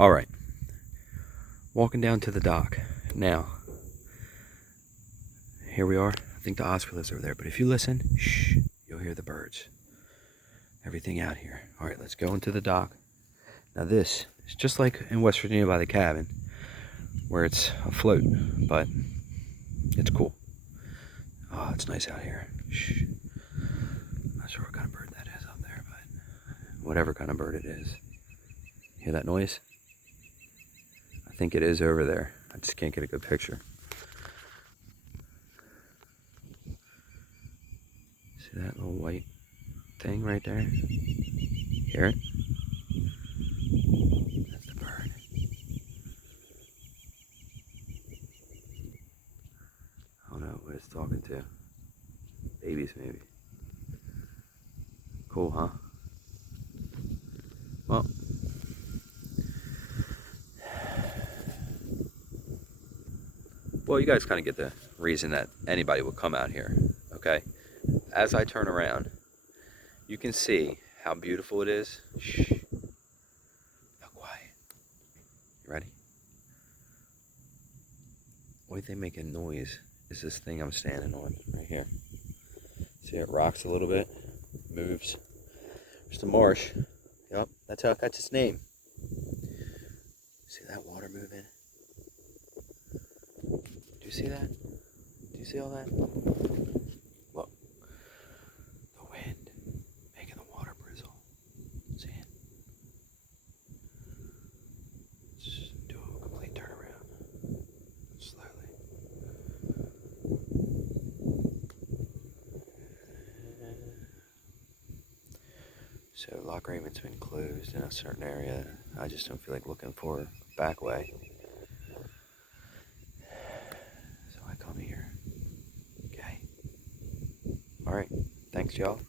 All right, walking down to the dock. Now, here we are. I think the osprey lives over there, but if you listen, shh, you'll hear the birds. Everything out here. All right, let's go into the dock. Now this is just like in West Virginia by the cabin, where it's afloat, but it's cool. Oh, it's nice out here. Shh. Not sure what kind of bird that is up there, but whatever kind of bird it is. Hear that noise? I think it is over there. I just can't get a good picture. See that little white thing right there? Hear it? That's the bird. I don't know what it's talking to. Babies, maybe. Cool, huh? Well, you guys kind of get the reason that anybody would come out here, okay? As I turn around, you can see how beautiful it is. Shh. How quiet. You ready? Only thing making noise is this thing I'm standing on right here. See, it rocks a little bit, moves. There's the marsh. Yep, that's how it got its name. See that water moving? Do you see that? Do you see all that? Look. The wind making the water bristle. See it? Just do a complete turnaround. Slowly. So Loch Raymond's been closed in a certain area. I just don't feel like looking for a back way. So I come here. Okay. All right. Thanks, y'all.